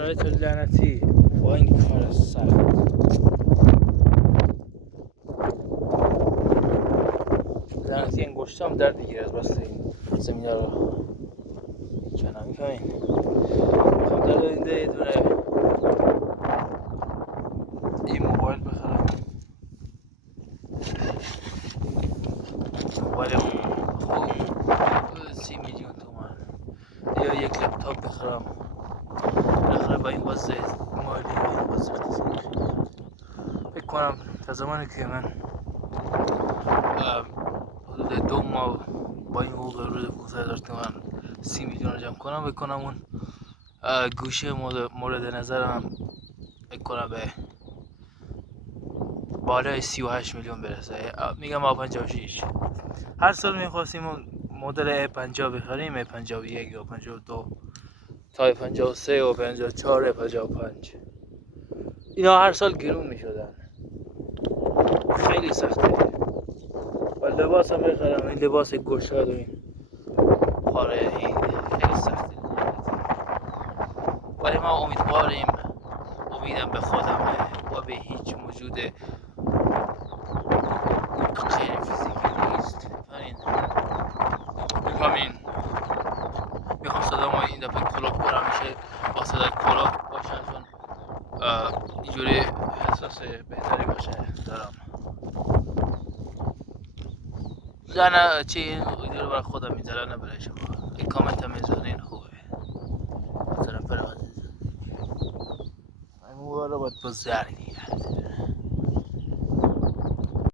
شرایط لعنتی با این کار سخت لعنتی انگشتام درد میگیره از بس این زمینه رو کنم. میفهمین؟ میخوام در آینده یه دونه این موبایل بخرم. موبایل خوب 30 میلیون تومان یا یک لپتاپ بخرم. بالاخره با این وضع مالی و این وضع اقتصادی فکر کنم تا زمانی که من حدود 2 ماه با این حقوق روز 500,000 تومان 30 میلیون رو جمع کنم، بکنم اون گوشه مورد نظرم بکنم به بالای 38 میلیون برسه. میگم A56 هر سال میخواستیم مدل A50 بخریم، A51 یا 52 تا 53 و 54 55 اینا هر سال گرون میشدن، خیلی سخته. و لباس هم بخرم، این لباس گشاد و این پاره این خیلی سخته. ولی ما امیدواریم، امیدم به خودمه و به هیچ موجود غیر فیزیکی نیست. میخوام صدامو این دفعه کلوب کنم، میشه با صدای کلوب باشه چون اینجوری احساس بهتری باشه دارم. نه چی اینجوری برای خودم میذارم، نه برای شما. این کامنت هم میذارین خوبه طرف عزیز. این موبایل رو باید با زرگی